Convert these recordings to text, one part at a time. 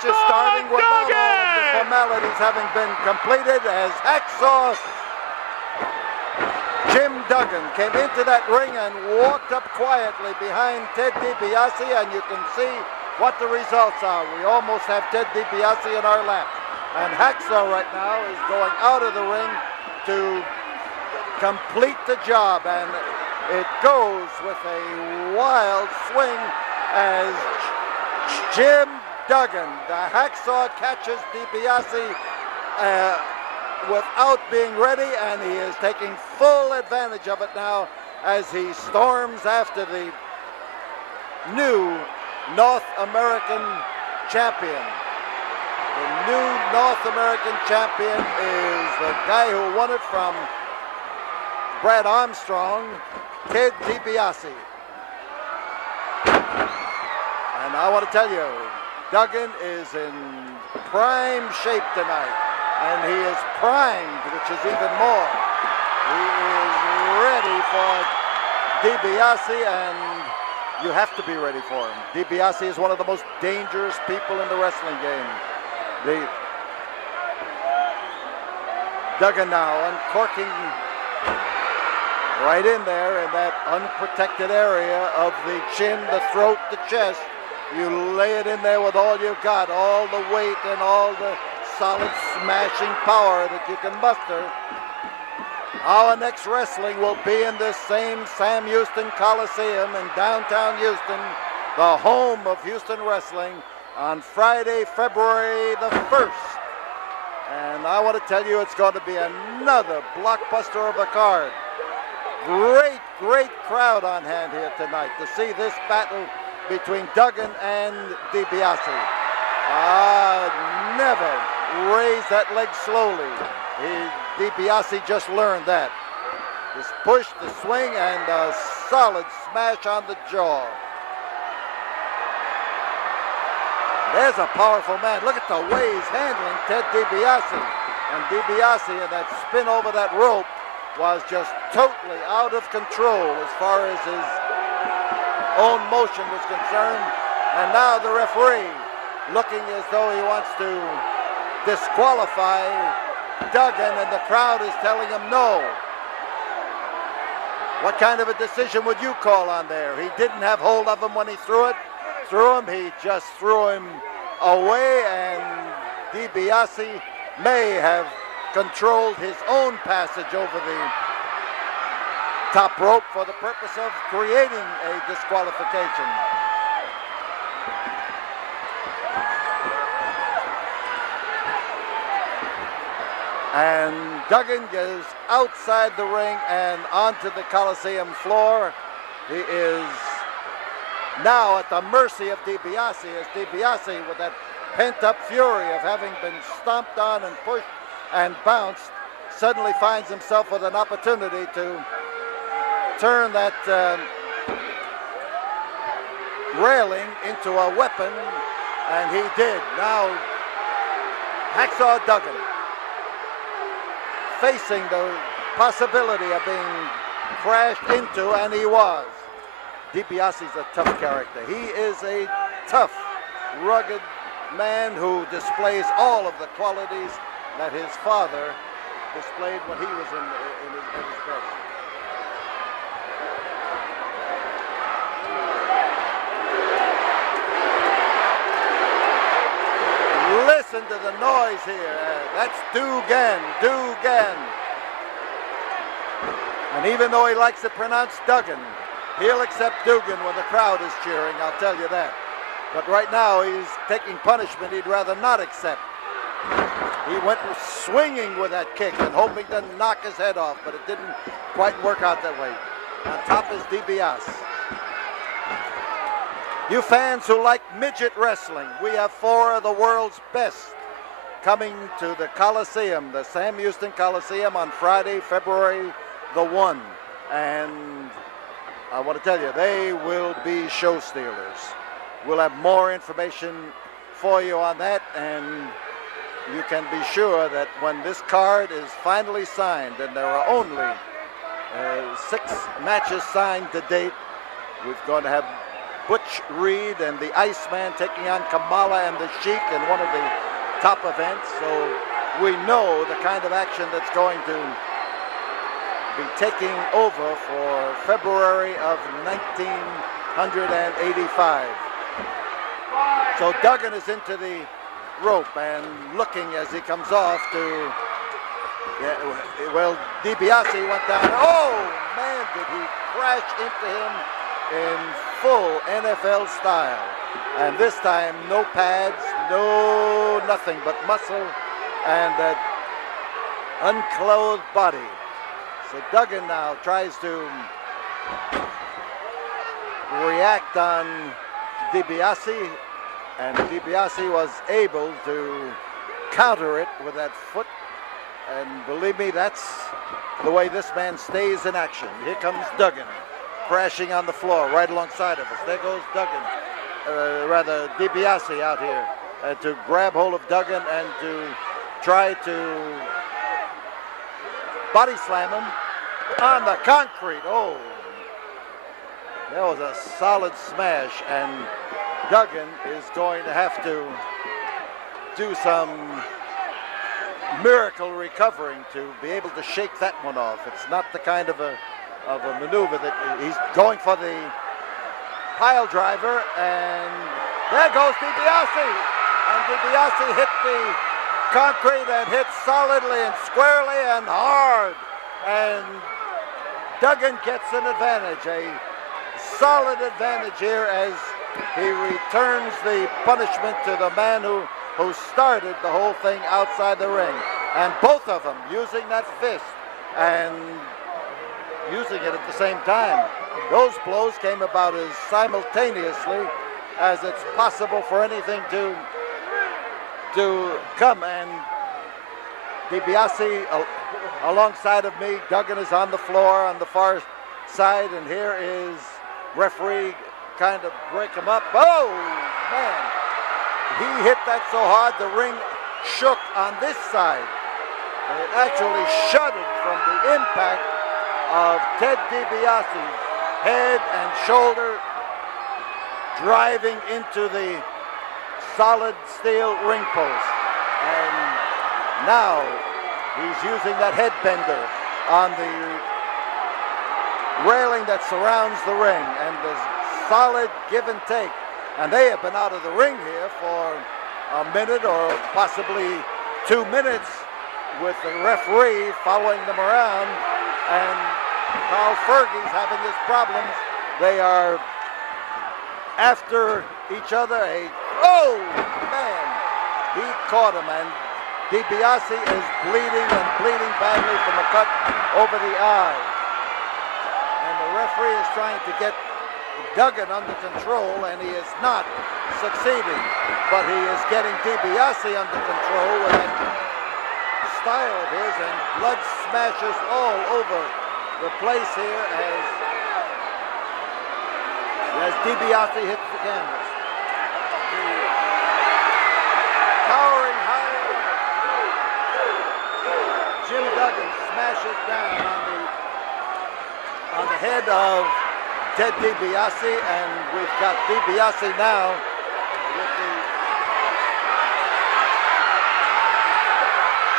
match is starting without all of the formalities having been completed as Hacksaw Jim Duggan came into that ring and walked up quietly behind Ted Dibiase, and you can see what the results are. We almost have Ted Dibiase in our lap. And Hacksaw right now is going out of the ring to complete the job, and it goes with a wild swing as Jim Duggan, the Hacksaw, catches Dibiase without being ready, and he is taking full advantage of it now as he storms after the new North American champion. The new North American champion is the guy who won it from Brad Armstrong, Ted Dibiase. And I want to tell you, Duggan is in prime shape tonight. And he is primed, which is even more. He is ready for Dibiase, and you have to be ready for him. Dibiase is one of the most dangerous people in the wrestling game. Duggan now uncorking right in there in that unprotected area of the chin, the throat, the chest. You lay it in there with all you've got, all the weight and all the solid smashing power that you can muster. Our next wrestling will be in this same Sam Houston Coliseum in downtown Houston, the home of Houston wrestling, on Friday, February the 1st. And I want to tell you, it's going to be another blockbuster of a card. Great, great crowd on hand here tonight to see this battle between Duggan and Dibiase. Never raise that leg slowly. Dibiase just learned that. This push, the swing, and a solid smash on the jaw. There's a powerful man. Look at the way he's handling Ted Dibiase. And Dibiase, in that spin over that rope, was just totally out of control as far as his own motion was concerned. And now the referee, looking as though he wants to disqualify Duggan, and the crowd is telling him no. What kind of a decision would you call on there? He didn't have hold of him when he threw him. He just threw him away, and Dibiase may have controlled his own passage over the top rope for the purpose of creating a disqualification. And Duggan goes outside the ring and onto the Coliseum floor. He is now at the mercy of Dibiase, as Dibiase, with that pent-up fury of having been stomped on and pushed and bounced, suddenly finds himself with an opportunity to turn that railing into a weapon, and he did. Now, Hacksaw Duggan, facing the possibility of being crashed into, and he was. Dibiase's a tough character. He is a tough, rugged man who displays all of the qualities that his father displayed when he was at his best. Listen to the noise here. That's Duggan. And even though he likes to pronounce Duggan, he'll accept Duggan when the crowd is cheering, I'll tell you that. But right now, he's taking punishment he'd rather not accept. He went swinging with that kick and hoping to knock his head off, but it didn't quite work out that way. On top is Dibiase. You fans who like midget wrestling, we have 4 of the world's best coming to the Coliseum, the Sam Houston Coliseum, on Friday, February the 1. And I want to tell you, they will be show stealers. We'll have more information for you on that, and you can be sure that when this card is finally signed, and there are only 6 matches signed to date, we're going to have Butch Reed and the Iceman taking on Kamala and the Sheik in one of the top events. So we know the kind of action that's going to be taking over for February of 1985. So Duggan is into the rope and looking as he comes off to, well, Dibiase went down. Oh, man, did he crash into him in full NFL style. And this time, no pads, no nothing but muscle and that unclothed body. So Duggan now tries to react on Dibiase, and Dibiase was able to counter it with that foot. And believe me, that's the way this man stays in action. Here comes Duggan, crashing on the floor right alongside of us. There goes Duggan, rather Dibiase out here to grab hold of Duggan and to try to body slam him on the concrete. Oh, that was a solid smash, and Duggan is going to have to do some miracle recovering to be able to shake that one off. It's not the kind of a maneuver that he's going for the pile driver, and there goes Dibiase, and Dibiase hit the concrete and hit solidly and squarely and hard, and Duggan gets an advantage, a solid advantage here as he returns the punishment to the man who started the whole thing outside the ring. And both of them using that fist and using it at the same time. Those blows came about as simultaneously as it's possible for anything to come. And Dibiase alongside of me, Duggan is on the floor on the far side, and here is referee kind of break him up. Oh, man. He hit that so hard the ring shook on this side. And it actually shuddered from the impact of Ted Dibiase's head and shoulder driving into the solid steel ring post. And now he's using that head bender on the railing that surrounds the ring, and the solid give and take. And they have been out of the ring here for a minute or possibly 2 minutes with the referee following them around. And Carl Fergie's having his problems. They are after each other. Oh, man. He caught him, and Dibiase is bleeding and bleeding badly from a cut over the eye. And the referee is trying to get Duggan under control, and he is not succeeding, but he is getting Dibiase under control with that style of his, and blood smashes all over the place here as Dibiase hits the canvas. Towering high, Jim Duggan smashes down on the head of Ted Dibiase, and we've got Dibiase now with the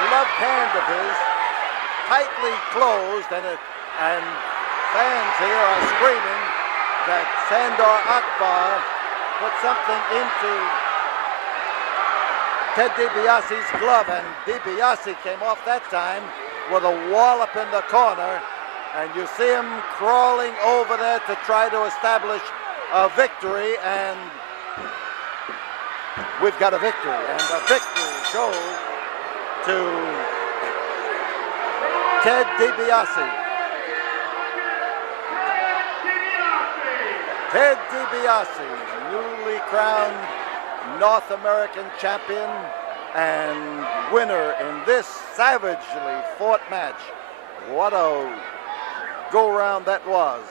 gloved hand of his tightly closed, and fans here are screaming that Sandor Akbar put something into Ted Dibiase's glove, and Dibiase came off that time with a wallop in the corner. And you see him crawling over there to try to establish a victory, and we've got a victory. And the victory goes to Ted Dibiase. Ted Dibiase, newly crowned North American champion and winner in this savagely fought match. What a go-round that was.